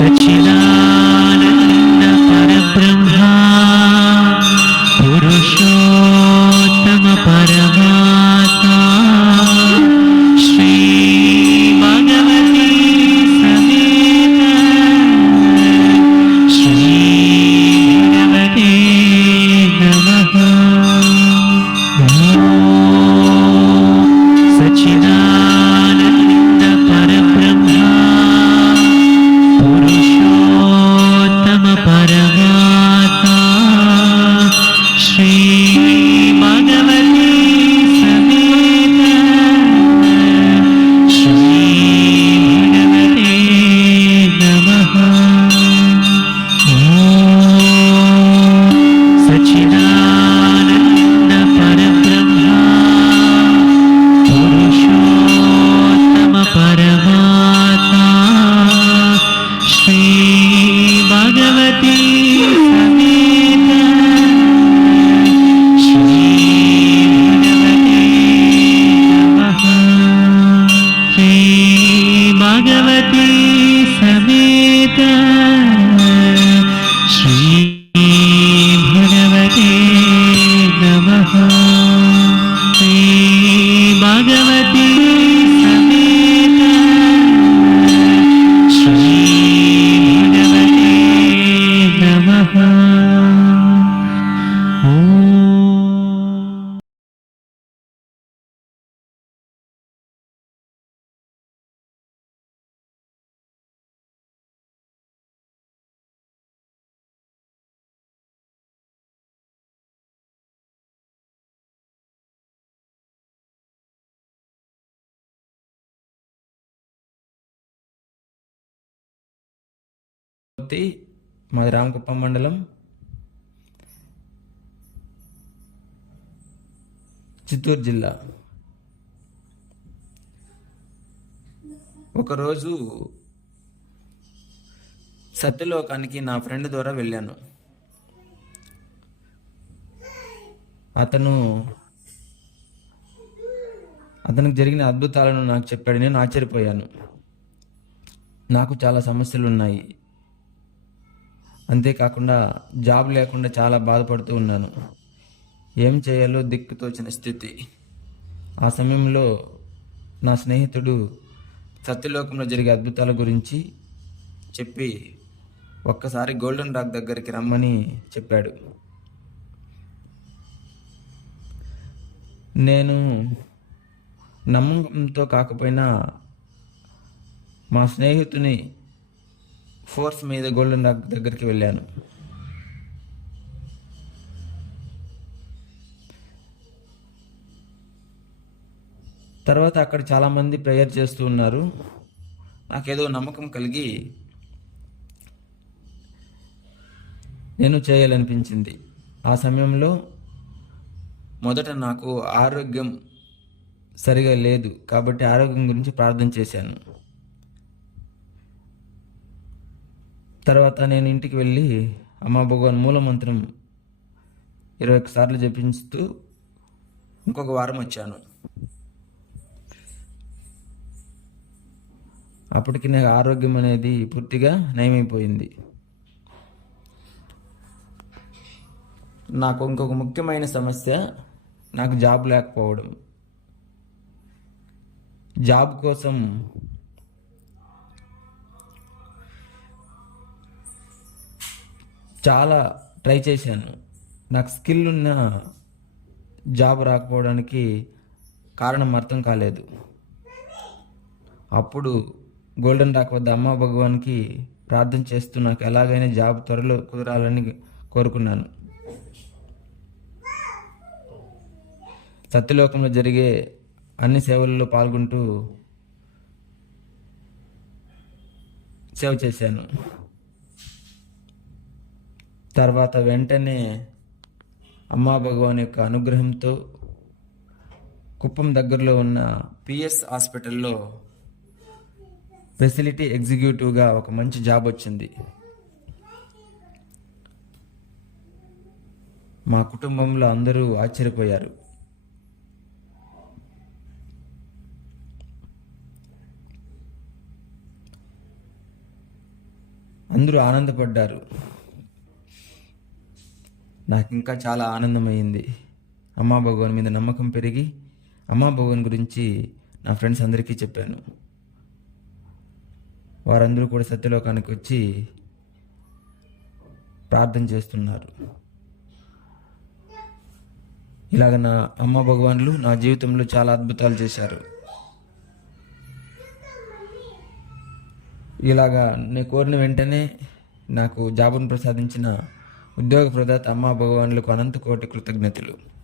సచ్చిదానంద పరబ్రహ్మ పురుషోత్తమ పరమాత్మ శ్రీ భగవతి సమేత శ్రీ భగవతే నమః. సచ్చిదానంద పరబ్రహ్మ పురుషోత్తమ పరమాత్మ శ్రీ భగవతి సమేత శ్రీ భగవతే నమః. సచ్చిదానంద పరబ్రహ్మ పురుషోత్తమ పరమాత్మ శ్రీ భగవతి సమేత శ్రీ భగవతే నమః. శ్రీ భగవతి సమేత శ్రీ భగవతే నమః. శ్రీ భగవతి సమేత శ్రీ భగవతే నమః. మాది రామకుప్పం మండలం, చిత్తూరు జిల్లా. ఒకరోజు సత్యలోకానికి నా ఫ్రెండ్ ద్వారా వెళ్ళాను. అతనికి జరిగిన అద్భుతాలను నాకు చెప్పాడు. నేను ఆశ్చర్యపోయాను. నాకు చాలా సమస్యలు ఉన్నాయి, అంతేకాకుండా జాబ్ లేకుండా చాలా బాధపడుతూ ఉన్నాను. ఏం చేయాలో దిక్కుతోచిన స్థితి. ఆ సమయంలో నా స్నేహితుడు సత్యలోకంలో జరిగే అద్భుతాల గురించి చెప్పి ఒక్కసారి గోల్డెన్ రాక్ దగ్గరికి రమ్మని చెప్పాడు. నేను నమ్మకంతో కాకపోయినా మా స్నేహితుని ఫోర్స్ మీద గోల్డెన్ రాక్ దగ్గరికి వెళ్ళాను. తర్వాత అక్కడ చాలామంది ప్రేయర్ చేస్తూ ఉన్నారు. నాకేదో నమ్మకం కలిగి నేను చేయాలనిపించింది. ఆ సమయంలో మొదట నాకు ఆరోగ్యం సరిగా లేదు కాబట్టి ఆరోగ్యం గురించి ప్రార్థన చేశాను. తర్వాత నేను ఇంటికి వెళ్ళి అమ్మా భగవాన్ మూలమంత్రం 21 సార్లు జపించుతూ ఇంకొక వారం వచ్చాను. అప్పటికి నాకు ఆరోగ్యం అనేది పూర్తిగా నయమైపోయింది. నాకు ఇంకొక ముఖ్యమైన సమస్య, నాకు జాబ్ లేకపోవడం. జాబ్ కోసం చాలా ట్రై చేశాను. నాకు స్కిల్ ఉన్న జాబ్ రాకపోవడానికి కారణం అర్థం కాలేదు. అప్పుడు గోల్డెన్ రాక్ వద్ద అమ్మ భగవాన్కి ప్రార్థన చేస్తూ నాకు ఎలాగైనా జాబ్ త్వరలో కుదరాలని కోరుకున్నాను. సత్యలోకంలో జరిగే అన్ని సేవలలో పాల్గొంటూ సేవ చేశాను. తర్వాత వెంటనే అమ్మా భగవాన్ యొక్క అనుగ్రహంతో కుప్పం దగ్గరలో ఉన్న పిఎస్ హాస్పిటల్లో ఫెసిలిటీ ఎగ్జిక్యూటివ్గా ఒక మంచి జాబ్ వచ్చింది. మా కుటుంబంలో అందరూ ఆశ్చర్యపోయారు. అందరూ ఆనందపడ్డారు. నాకు ఇంకా చాలా ఆనందమైంది. అమ్మా భగవాన్ మీద నమ్మకం పెరిగి అమ్మా భగవాన్ గురించి నా ఫ్రెండ్స్ అందరికీ చెప్పాను. వారందరూ కూడా సత్యలోకానికి వచ్చి ప్రార్థన చేస్తున్నారు. ఇలాగ నా అమ్మ భగవాన్లు నా జీవితంలో చాలా అద్భుతాలు చేశారు. ఇలాగా నేను కోరిన వెంటనే నాకు జాబును ప్రసాదించిన ఉద్యోగ ప్రదాత అమ్మా భగవాన్లకు అనంత కోటి కృతజ్ఞతలు.